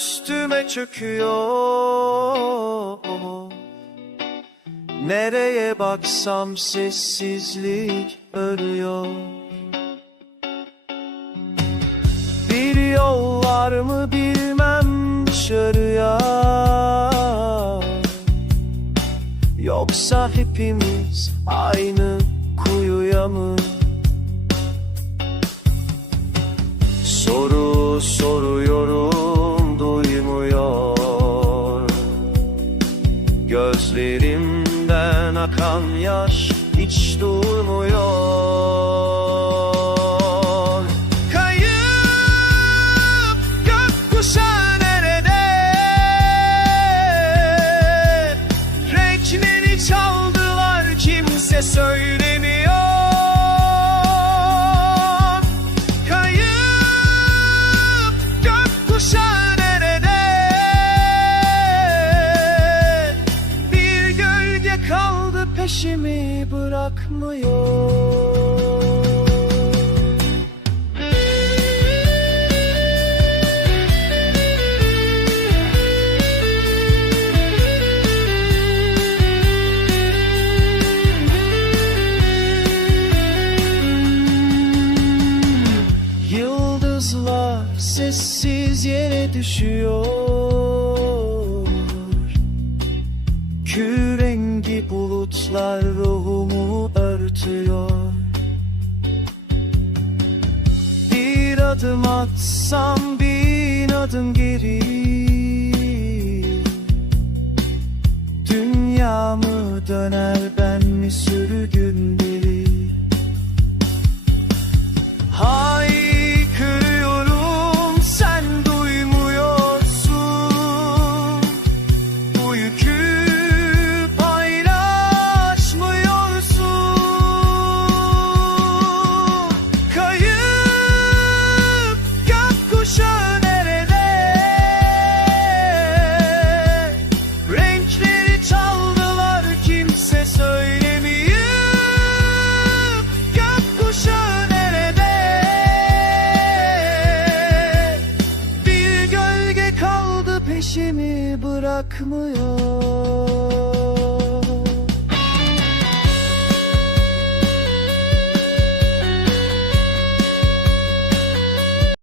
Üstüme çöküyor. Nereye baksam sessizlik örüyor. Bir yol var mı bilmem dışarıya. Yoksa hepimiz aynı kuyuya mı? Soru soruyorum Gözlerimden akan yaş hiç durmuyor Kayıp gökkuşağı nerede? Renkleri çaldılar kimse söylemiyor bırakmıyor. Yıldızlar sessiz yere düşüyor bulutlar ruhumu örtüyor. Bir adım atsam bin adım geri. Dünya mı döner ben mi sürgün peşimi bırakmıyor.